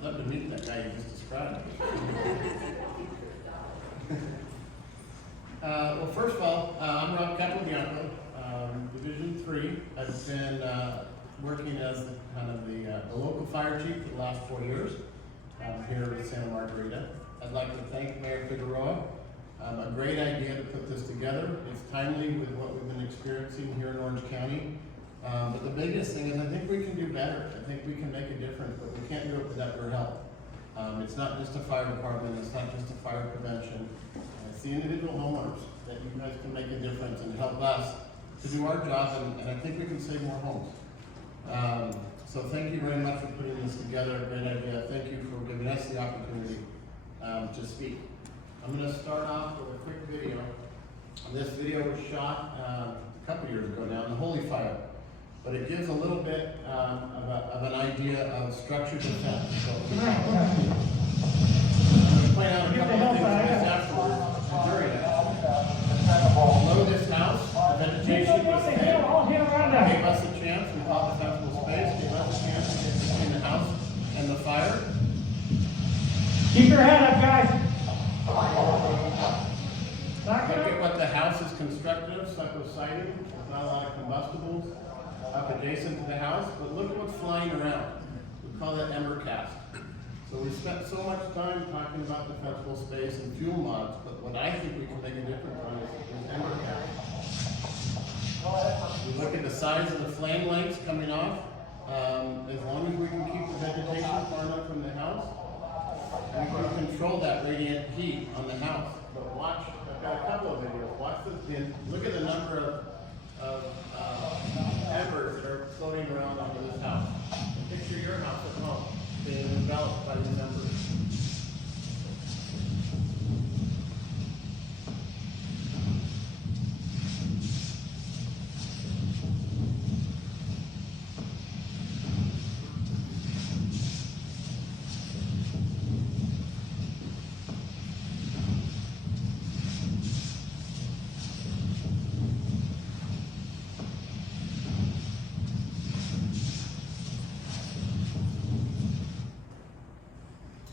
I'd love to meet that guy you just described. Well, first of all, I'm Rob Capobianco, Division 3. I've been working as the local fire chief for the last 4 years here in Santa Margarita. I'd like to thank Mayor Figueroa. A great idea to put this together. It's timely with what we've been experiencing here in Orange County. But the biggest thing is I think we can do better. I think we can make a difference, but we can't do it without your help. It's not just a fire department, it's not just a fire prevention. It's the individual homeowners that you guys can make a difference and help us to do our job, and I think we can save more homes. So thank you very much for putting this together, a great idea. Thank you for giving us the opportunity to speak. I'm going to start off with a quick video. This video was shot a couple years ago now in the Holy Fire, but it gives a little bit of an idea of structured defense. So, I'm going to point out a couple of things just afterwards and during it. Below this house, the vegetation was there. Gave us a chance, we call it defensible space, gave us a chance to get between the house and the fire. Keep your head up, guys. Look at what the house is constructed of, stucco siding. There's not a lot of combustibles up adjacent to the house, but look at what's flying around. We call that ember cast. So we spent so much time talking about defensible space and fuel mods, but what I think we can make a difference on is ember cast. We look at the size of the flame lengths coming off. As long as we can keep the vegetation far enough from the house, we can control that radiant heat on the house. But watch, I've got a couple of videos. Watch this, look at the number of embers that are floating around onto this house. And picture your house at home being enveloped by these embers.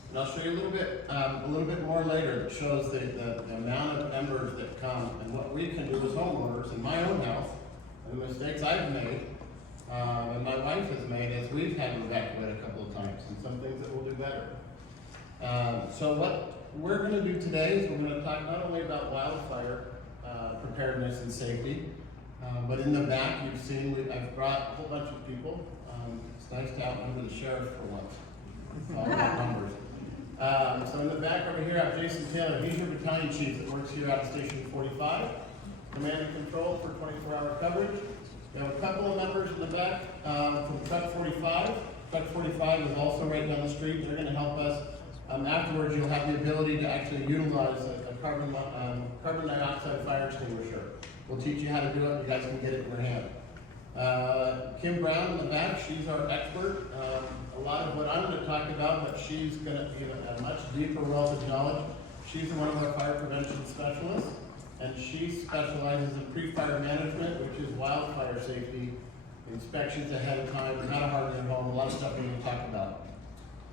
And I'll show you a little bit more later that shows the amount of embers that come and what we can do as homeowners in my own house and the mistakes I've made and my wife has made as we've had to evacuate a couple of times and some things that we'll do better. So what we're going to do today is we're going to talk not only about wildfire preparedness and safety, but in the back you've seen I've brought a whole bunch of people. It's nice to outnumber the sheriff for once. It's all about numbers. So in the back over here, I have Jason Taylor. He's your battalion chief that works here out of Station 45. Command and control for 24-hour coverage. We have a couple of members in the back from Truck 45. Truck 45 is also right down the street. They're going to help us. Afterwards, you'll have the ability to actually utilize a carbon dioxide fire extinguisher. We'll teach you how to do it. You guys can get it in your hand. Kim Brown in the back, she's our expert. A lot of what I'm going to talk about, but she's going to give a much deeper wealth of knowledge. She's one of our fire prevention specialists, and she specializes in pre-fire management, which is wildfire safety, inspections ahead of time, how to harden your home, a lot of stuff we're going to talk about.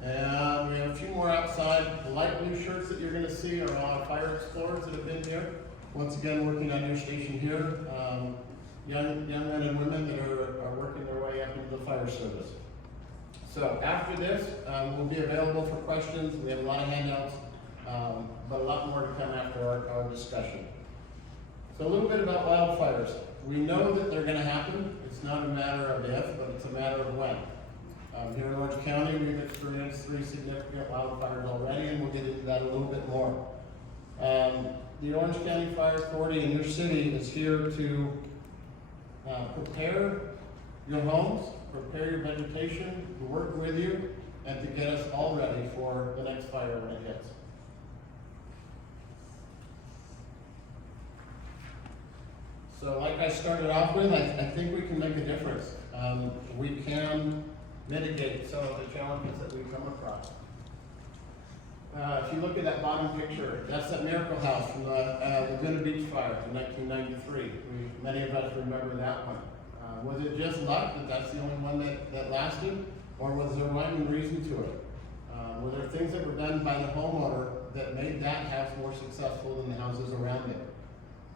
And we have a few more outside. The light blue shirts that you're going to see are all our fire explorers that have been here. Once again, working on your station here. Young men and women that are working their way up into the fire service. So after this, we'll be available for questions. We have a lot of handouts, but a lot more to come after our discussion. So a little bit about wildfires. We know that they're going to happen. It's not a matter of if, but it's a matter of when. Here in Orange County, we've experienced 3 significant wildfires already, and we'll get into that a little bit more. The Orange County Fire Authority in your city is here to prepare your homes, prepare your vegetation, to work with you, and to get us all ready for the next fire when it hits. So like I started off with, I think we can make a difference. We can mitigate some of the challenges that we come across. If you look at that bottom picture, that's that Miracle House from the Laguna Beach fire in 1993. Many of us remember that one. Was it just luck that that's the only one that lasted? Or was there rhyme and reason to it? Were there things that were done by the homeowner that made that house more successful than the houses around it?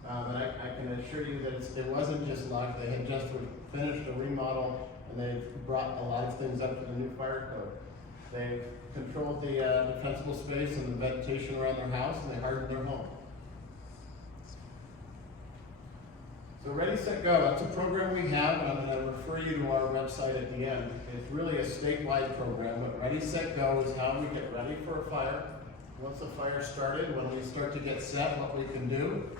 And I can assure you that it wasn't just luck. They had just finished a remodel, and they brought a lot of things up to the new fire code. They controlled the defensible space and the vegetation around their house, and they hardened their home. So Ready, Set, Go, that's a program we have, and I'm going to refer you to our website at the end. It's really a statewide program, but Ready, Set, Go is how we get ready for a fire. Once the fire started, when we start to get set, what we can do,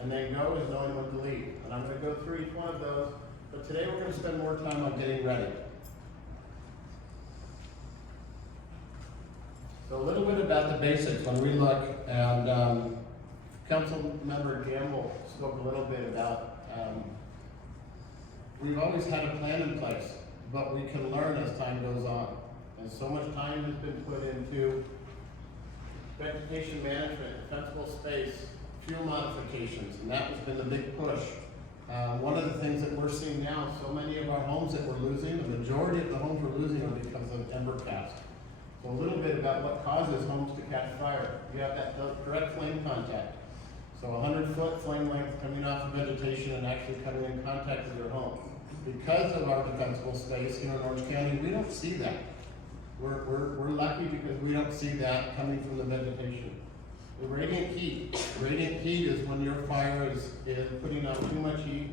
and then Go is knowing when to leave. And I'm going to go through each one of those, but today we're going to spend more time on getting ready. So a little bit about the basics. When we look, and Council Member Gamble spoke a little bit about, we've always had a plan in place, but we can learn as time goes on. And so much time has been put into vegetation management, defensible space, fuel modifications, and that has been the big push. One of the things that we're seeing now, so many of our homes that we're losing, the majority of the homes we're losing are because of ember cast. So a little bit about what causes homes to catch fire. You have that direct flame contact. So 100-foot flame length coming off of vegetation and actually coming in contact with your home. Because of our defensible space here in Orange County, we don't see that. We're lucky because we don't see that coming from the vegetation. The radiant heat. Radiant heat is when your fire is putting out too much heat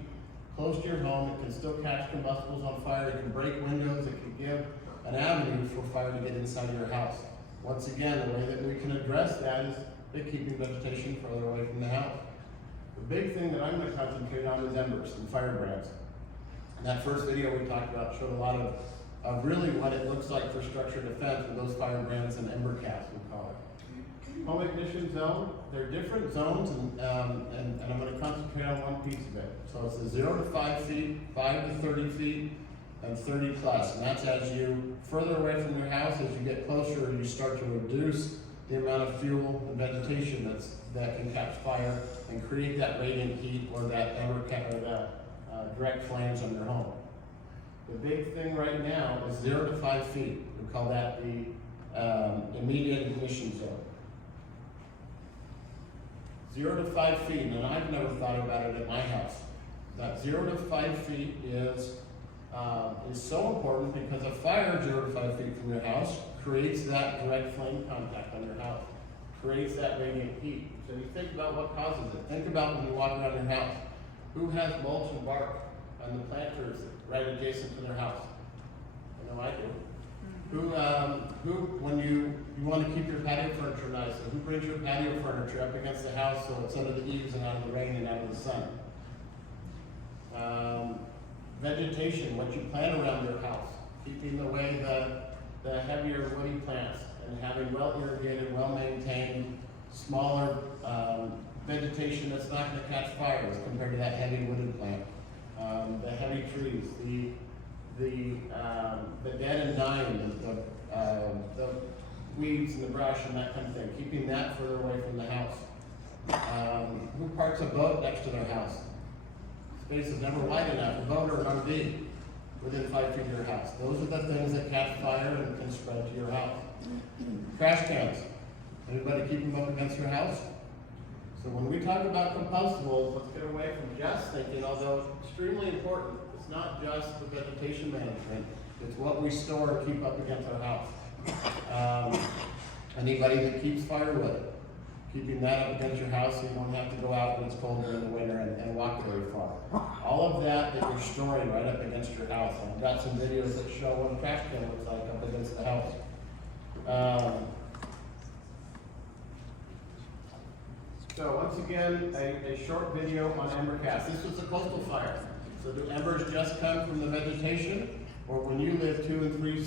close to your home. It can still catch combustibles on fire. It can break windows. It can give an avenue for fire to get inside your house. Once again, the way that we can address that is by keeping vegetation further away from the house. The big thing that I'm going to concentrate on is embers and firebrands. And that first video we talked about showed a lot of really what it looks like for structured defense with those firebrands and ember casts, we call it. Home ignition zone, they're different zones, and I'm going to concentrate on one piece of it. So it's the 0 to 5 feet, 5 to 30 feet, and 30 plus. And that's as you further away from your house, as you get closer, you start to reduce the amount of fuel and vegetation that can catch fire and create that radiant heat or that direct flames on your home. The big thing right now is 0 to 5 feet. We call that the immediate ignition zone. 0 to 5 feet, and I've never thought about it at my house. That 0 to 5 feet is so important because a fire 0 to 5 feet from your house creates that direct flame contact on your house, creates that radiant heat. So you think about what causes it. Think about when you walk around your house. Who has mulch and bark on the planters right adjacent to their house? I know I do. Who, when you want to keep your patio furniture nice, so who brings your patio furniture up against the house so it's under the eaves and out of the rain and out of the sun? Vegetation, what you plant around your house, keeping away the heavier woody plants and having well irrigated, well maintained, smaller vegetation that's not going to catch fire as compared to that heavy wooded plant. The heavy trees, the dead and dying, the weeds and the brush and that kind of thing, keeping that further away from the house. Who parks a boat next to their house? Space is never wide enough, a boat or an RV within 5 feet of your house. Those are the things that catch fire and can spread to your house. Trash cans. Anybody keep them up against your house? So when we talk about compostables, let's get away from just thinking, although extremely important, it's not just the vegetation management, it's what we store and keep up against our house. Anybody that keeps firewood, keeping that up against your house so you don't have to go out when it's cold during the winter and walk very far. All of that you're storing right up against your house. I've got some videos that show what a trash can looks like up against the house. So once again, a short video on ember cast. This was a coastal fire. So do embers just come from the vegetation? Or when you live 2 and 3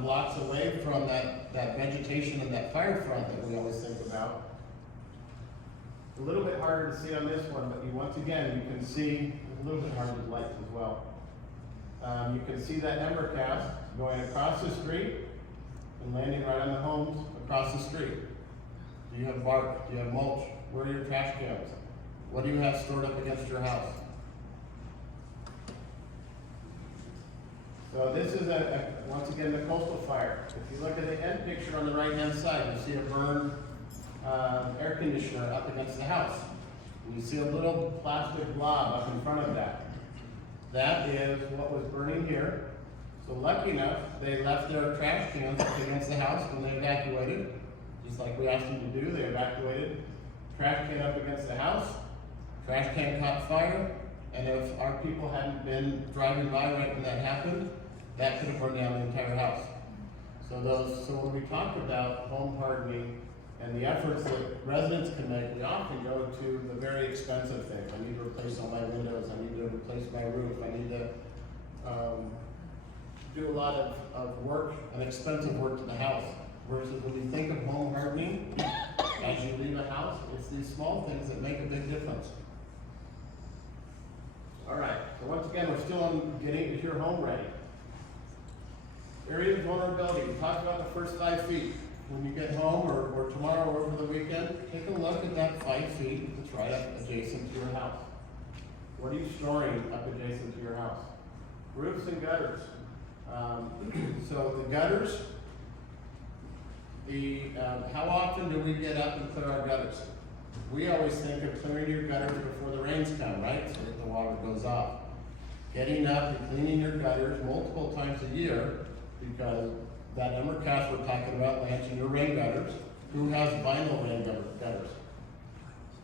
blocks away from that vegetation and that fire front that we always think about? A little bit harder to see on this one, but once again, you can see, a little bit harder with lights as well. You can see that ember cast going across the street and landing right on the homes across the street. Do you have bark? Do you have mulch? Where are your trash cans? What do you have stored up against your house? So this is once again, the coastal fire. If you look at the end picture on the right-hand side, you see a burned air conditioner up against the house. And you see a little plastic blob up in front of that. That is what was burning here. So lucky enough, they left their trash cans up against the house when they evacuated. Just like we asked them to do, they evacuated. Trash can up against the house. Trash can caught fire. And if our people hadn't been driving by right when that happened, that could have burned down the entire house. So when we talk about home hardening and the efforts that residents can make, we often go to the very expensive things. I need to replace all my windows, I need to replace my roof, I need to do a lot of work and expensive work to the house. Versus when you think of home hardening, as you leave a house, it's these small things that make a big difference. All right, so once again, we're still on getting your home ready. Area of vulnerability, we talked about the first 5 feet. When you get home or tomorrow or over the weekend, take a look at that 5 feet that's right up adjacent to your house. What are you storing up adjacent to your house? Roofs and gutters. So the gutters, how often do we get up and clear our gutters? We always think of clearing your gutters before the rains come, right? So that the water goes off. Getting up and cleaning your gutters multiple times a year, because that number cast we're talking about lands in your rain gutters. Who has vinyl rain gutters?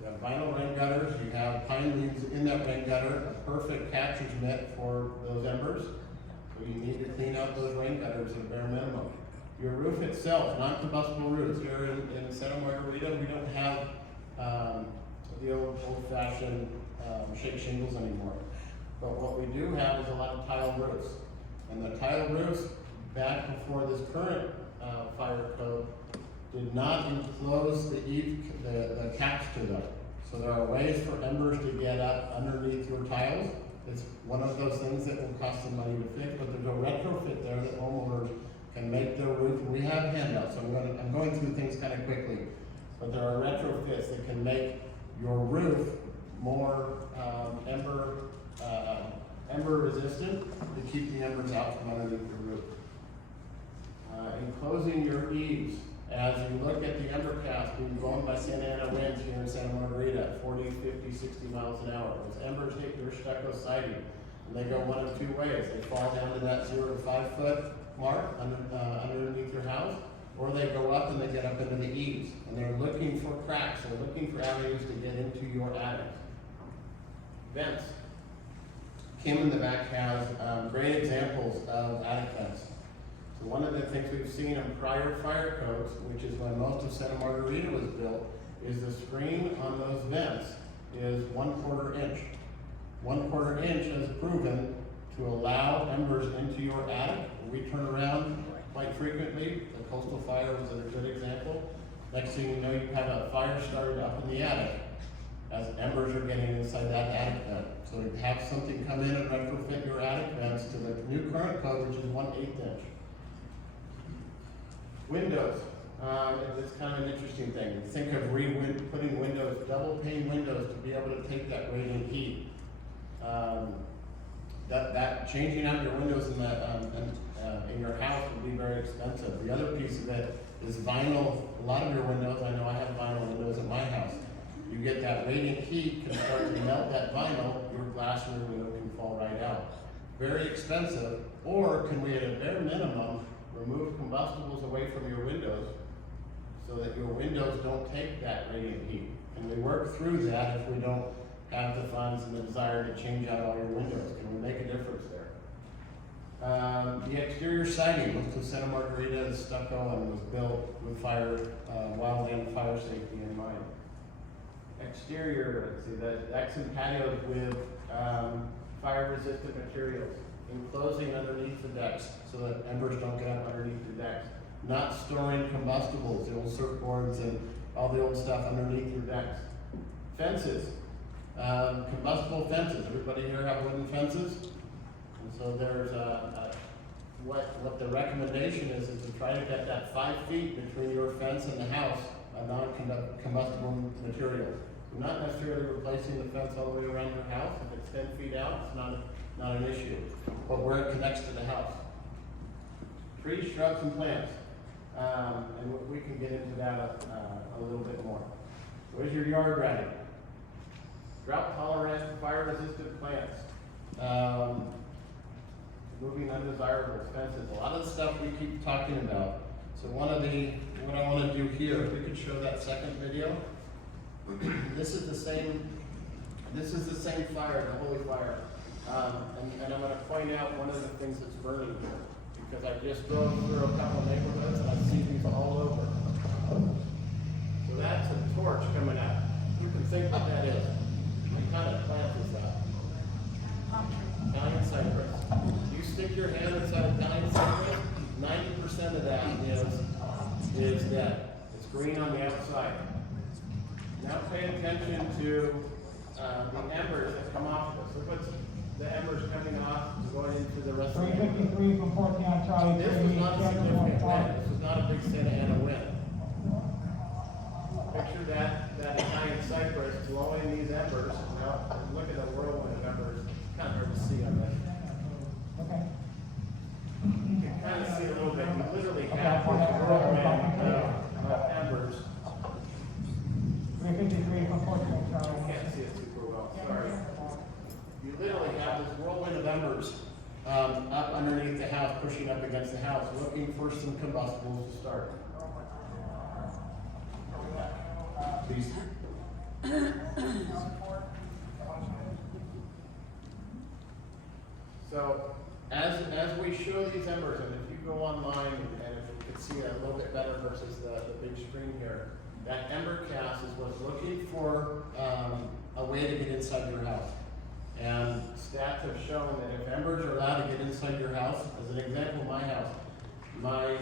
You have vinyl rain gutters, you have pine leaves in that rain gutter, a perfect catcher's mitt for those embers. So you need to clean out those rain gutters at a bare minimum. Your roof itself, non-combustible roofs. Here in Santa Margarita, we don't have the old-fashioned shake shingles anymore. But what we do have is a lot of tile roofs. And the tile roofs, back before this current fire code, did not enclose the caps to them. So there are ways for embers to get up underneath your tiles. It's one of those things that will cost some money to fix, but there's a retrofit there that homeowners can make their roof. And we have handouts, so I'm going through things kind of quickly. But there are retrofits that can make your roof more ember resistant to keep the embers out from underneath your roof. Enclosing your eaves. As you look at the ember cast being blown by Santa Ana winds here in Santa Margarita, 40, 50, 60 miles an hour. Those embers hit your stucco siding, and they go one of two ways. They fall down to that 0 to 5 foot mark underneath your house, or they go up and they get up into the eaves, and they're looking for cracks, they're looking for avenues to get into your attic. Vents. Kim in the back has great examples of attic vents. So one of the things we've seen in prior fire codes, which is when most of Santa Margarita was built, is the screen on those vents is 1/4 inch. 1/4 inch has proven to allow embers into your attic. We turn around quite frequently. The coastal fire was a good example. Next thing you know, you have a fire started up in the attic as embers are getting inside that attic vent. So you have something come in and retrofit your attic vents to the new current code, which is 1/8 inch. Windows. It's kind of an interesting thing. Think of putting windows, double pane windows, to be able to take that radiant heat. That changing out your windows in your house would be very expensive. The other piece of it is vinyl. A lot of your windows, I know I have vinyl windows at my house. You get that radiant heat, can start to melt that vinyl, your glass in your window can fall right out. Very expensive. Or can we, at a bare minimum, remove combustibles away from your windows so that your windows don't take that radiant heat? Can we work through that if we don't have the funds and the desire to change out all your windows? Can we make a difference there? The exterior siding, most of Santa Margarita is stucco and was built with wildland fire safety in mind. Exterior, let's see, the decks and patios with fire-resistant materials. Enclosing underneath the decks so that embers don't get up underneath the decks. Not storing combustibles, the old surfboards and all the old stuff underneath your decks. Fences, combustible fences. Everybody here have wooden fences? And so there's what the recommendation is to try to get that 5 feet between your fence and the house, a non-combustible material. So not necessarily replacing the fence all the way around your house. If it's 10 feet out, it's not not an issue, but where it connects to the house. Trees, shrubs, and plants. And we can get into that a little bit more. So is your yard ready? Drought tolerant, fire resistant plants. Moving undesirables, fences, a lot of the stuff we keep talking about. So what I want to do here, if we could show that second video. This is the same fire, the holy fire. And I'm going to point out one of the things that's burning here, because I just drove through a couple of neighborhoods and I see these all over. So that's a torch coming out. You can think what that is. What kind of plant is that? Italian cypress. You stick your hand inside Italian cypress, 90% of that is dead. It's green on the outside. Now pay attention to the embers that come off of this. Look what's the embers coming off going into the rest of the neighborhood. 353 from 14 on Charlie. This was not a significant wind. This was not a big Santa Ana wind. Picture that Italian cypress blowing these embers. Now look at the whirlwind of embers. It's kind of hard to see on this. Okay. You can kind of see a little bit. You literally have this whirlwind of embers. 353 from 14 on I Charlie. can't see it super well, sorry. You literally have this whirlwind of embers up underneath the house, pushing up against the house, looking for some combustibles to start. Please. So, as we show these embers, and if you go online and if you can see it a little bit better versus the big screen here, that ember cast is what's looking for a way to get inside your house. And stats have shown that if embers are allowed to get inside your house, as an example, my house, my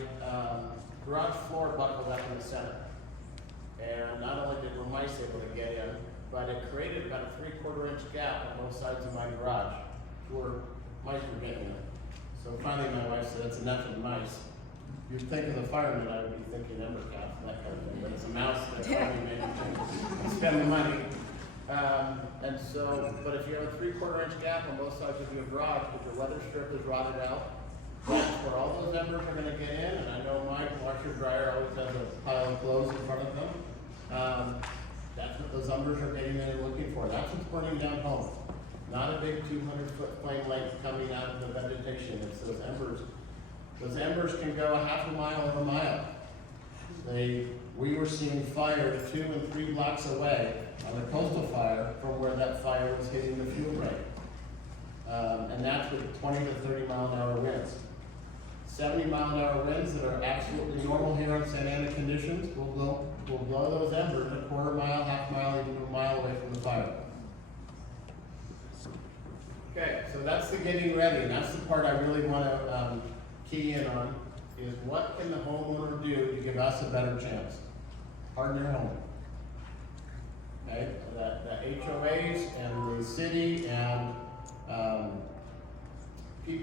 garage floor buckled up in the center. And not only were mice able to get in, but it created about a 3/4 inch gap on both sides of my garage where mice were getting in. So finally my wife said, that's enough of the mice. You'd think of the firemen, I would be thinking ember cats and that kind of thing, but it's a mouse that probably made me spend the money. And so, but if you have a 3/4 inch gap on both sides of your garage, because your weather strip is rotted out, that's where all those embers are going to get in. And I know my washer dryer always has a pile of clothes in front of them. That's what those embers are getting in and looking for. That's what's burning down home. Not a big 200-foot flame length coming out of the vegetation. It's those embers. Those embers can go a half a mile or a mile. We were seeing fires 2 and 3 blocks away on the coastal fire from where that fire was hitting the fuel break. And that's with 20 to 30 mile an hour winds. 70 mile an hour winds that are absolutely normal here on Santa Ana conditions will blow those embers a 1/4 mile, half mile, even a mile away from the fire. Okay, so that's the getting ready, and that's the part I really want to key in on, is what can the homeowner do to give us a better chance? Harden your home. Okay, the HOAs and the city and we've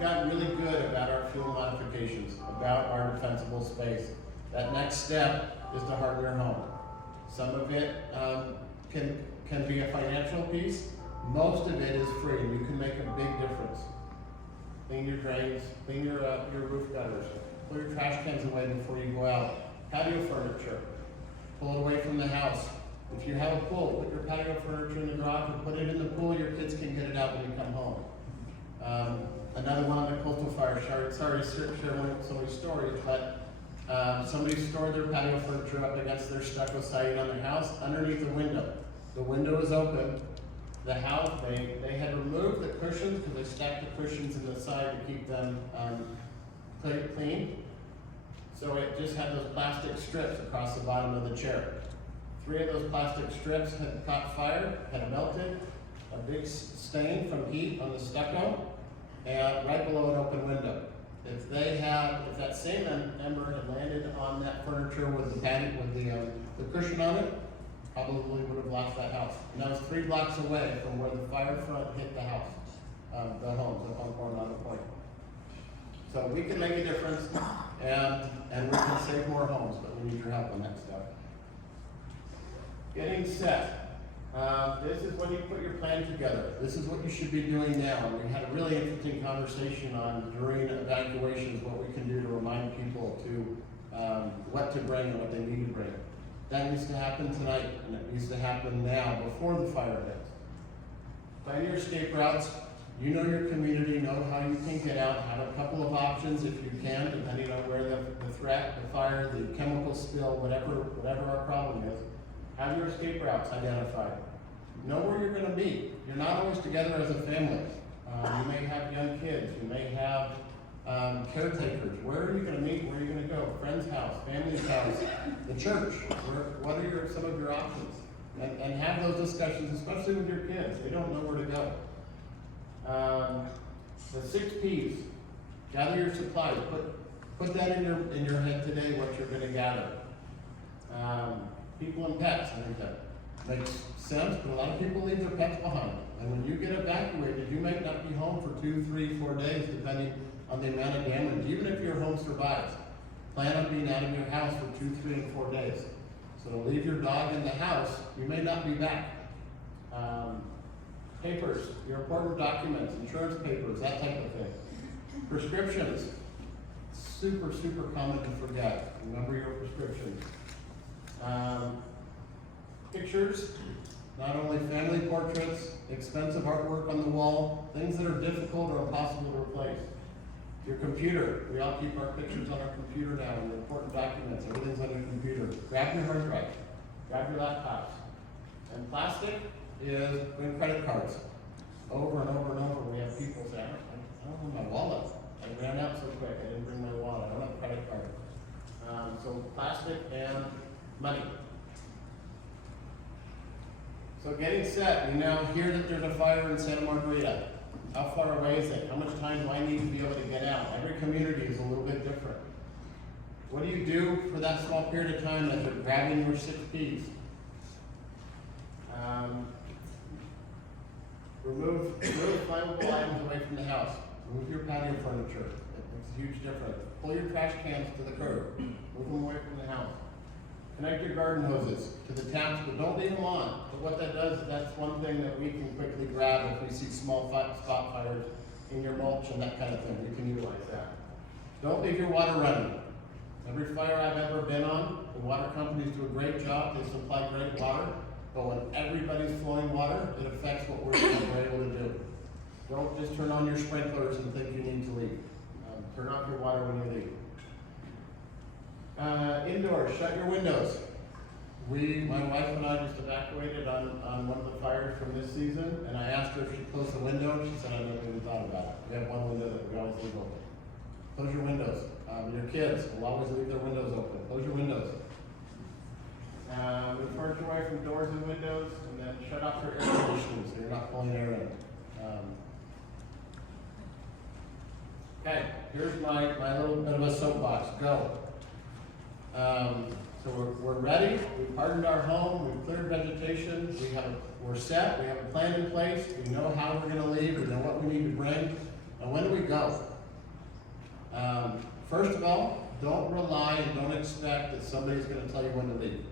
gotten really good about our fuel modifications, about our defensible space. That next step is to harden your home. Some of it can be a financial piece. Most of it is free, and you can make a big difference. Clean your drains, clean your roof gutters, pull your trash cans away before you go out. Patio furniture, pull it away from the house. If you have a pool, put your patio furniture in the garage or put it in the pool. Your kids can get it out when you come home. Another one on the coastal fire. Sorry to share so many stories, but somebody stored their patio furniture up against their stucco siding on their house underneath the window. The window is open. The house, they had removed the cushions because they stacked the cushions in the side to keep them clean. So it just had those plastic strips across the bottom of the chair. 3 of those plastic strips had caught fire, had melted, a big stain from heat on the stucco, and right below an open window. If that same ember had landed on that furniture with the cushion on it, probably would have lost that house. And that was 3 blocks away from where the fire front hit the house, the homes up on Coronado Point. So we can make a difference, and we can save more homes, but we need your help on that stuff. Getting set. This is when you put your plan together. This is what you should be doing now. We had a really interesting conversation on during evacuations, what we can do to remind people to what to bring and what they need to bring. That needs to happen tonight, and it needs to happen now before the fire hits. Plan your escape routes. You know your community, know how you can get out. Have a couple of options if you can, depending on where the threat, the fire, the chemical spill, whatever our problem is. Have your escape routes identified. Know where you're going to meet. You're not always together as a family. You may have young kids. You may have caretakers. Where are you going to meet? Where are you going to go? Friend's house, family's house, the church. What are some of your options? And have those discussions, especially with your kids. They don't know where to go. The 6 P's. Gather your supplies. Put that in your head today. What you're going to gather. People and pets. I think that makes sense, but a lot of people leave their pets behind. And when you get evacuated, you may not be home for 2, 3, 4 days, depending on the amount of damage. Even if your home survives, plan on being out of your house for 2, 3, and 4 days. So to leave your dog in the house, you may not be back. Papers, your important documents, insurance papers, that type of thing. Prescriptions, super, super common to forget. Remember your prescriptions. Pictures, not only family portraits, expensive artwork on the wall, things that are difficult or impossible to replace. Your computer, we all keep our pictures on our computer now, and important documents, everything's on your computer. Grab your hard drive, grab your laptops. And plastic is bring credit cards. Over and over and over, we have people say, I don't have my wallet. I ran out so quick, I didn't bring my wallet, I don't have a credit card. So plastic and money. So getting set, you now hear that there's a fire in Santa Margarita. How far away is it? How much time do I need to be able to get out? Every community is a little bit different. What do you do for that small period of time as you're grabbing your 6 P's? Remove flammable items away from the house. Move your patio furniture. It makes a huge difference. Pull your trash cans to the curb. Move them away from the house. Connect your garden hoses to the taps, but don't leave them on. But what that does, that's one thing that we can quickly grab if we see small spot fires in your mulch and that kind of thing. We can utilize that. Don't leave your water running. Every fire I've ever been on, the water companies do a great job. They supply great water. But when everybody's flowing water, it affects what we're able to do. Don't just turn on your sprinklers and think you need to leave. Turn off your water when you leave. Indoors, shut your windows. My wife and I just evacuated on one of the fires from this season, and I asked her if she'd close the window, and she said, I never even thought about it. We have one window that we always leave open. Close your windows. Your kids will always leave their windows open. Close your windows. Move furniture away from doors and windows, and then shut off your air conditioning so you're not pulling air in. Okay, here's my little bit of a soapbox. Go. So we're ready. We've hardened our home. We've cleared vegetation. We're set. We have a plan in place. We know how we're going to leave. We know what we need to bring. And when do we go? First of all, don't rely and don't expect that somebody's going to tell you when to leave.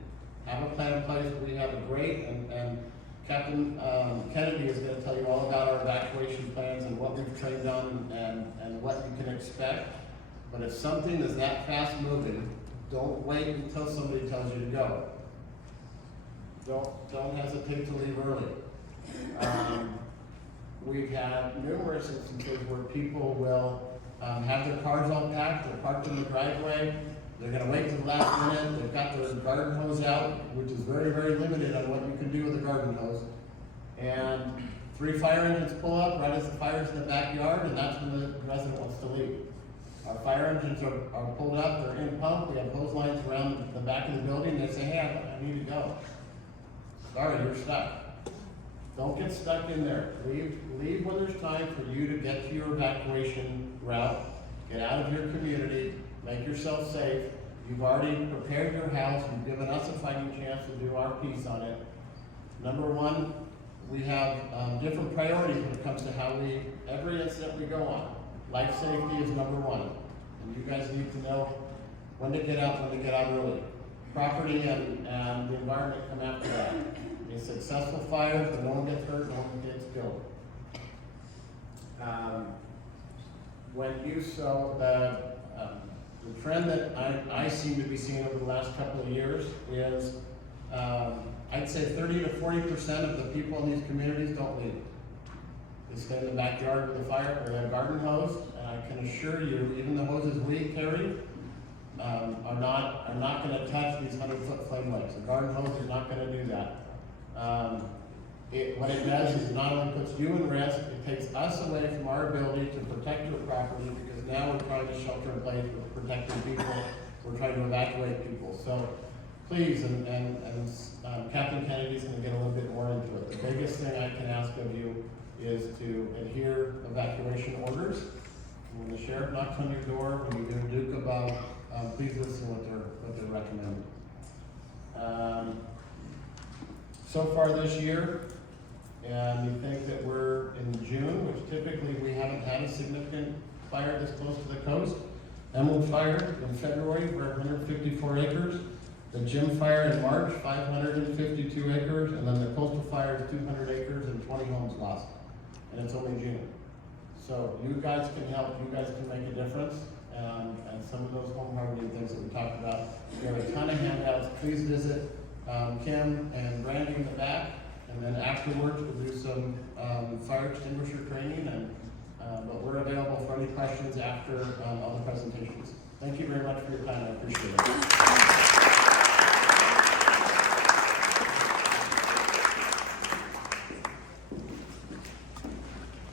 Have a plan in place. We have a great, and Captain Kennedy is going to tell you all about our evacuation plans and what we've trained on and what you can expect. But if something is that fast moving, don't wait until somebody tells you to go. Don't hesitate to leave early. We've had numerous instances where people will have their cars all packed, they're parked in the driveway, they're going to wait till the last minute, they've got their garden hose out, which is very, very limited on what you can do with a garden hose. And 3 fire engines pull up right as the fire's in the backyard, and that's when the resident wants to leave. Our fire engines are pulled up, they're in pump, we have hose lines around the back of the building, they say, hey, I need to go. Sorry, you're stuck. Don't get stuck in there. Leave when there's time for you to get to your evacuation route, get out of your community, make yourself safe. You've already prepared your house, you've given us a fighting chance to do our piece on it. Number 1, we have different priorities when it comes to every incident we go on. Life safety is number 1. And you guys need to know when to get out early. property and the environment come after that. A successful fire, but no one gets hurt, no one gets killed. When you saw the trend that I seem to be seeing over the last couple of years is, I'd say 30 to 40% of the people in these communities don't leave. They stay in the backyard with the fire, or their garden hose, and I can assure you, even the hoses we carry are not going to touch these 100-foot flame lakes. A garden hose is not going to do that. What it does is it not only puts you in risk, it takes us away from our ability to protect your property, because now we're trying to shelter in place with protecting people, we're trying to evacuate people. So please, and Captain Kennedy's going to get a little bit more into it. The biggest thing I can ask of you is to adhere evacuation orders. When the sheriff knocks on your door, when you do Duke above, please listen what they're recommending. So far this year, and you think that we're in June, which typically we haven't had a significant fire this close to the coast. Emerald Fire in February, we're 154 acres. The Jim Fire in March, 552 acres, and then the Coastal Fire is 200 acres and 20 homes lost. And it's only June. So you guys can help, you guys can make a difference. And some of those home hardening things that we talked about. We have a ton of handouts. Please visit Kim and Brandy in the back. And then afterwards, we'll do some fire extinguisher training. But we're available for any questions after all the presentations. Thank you very much for your time. I appreciate it.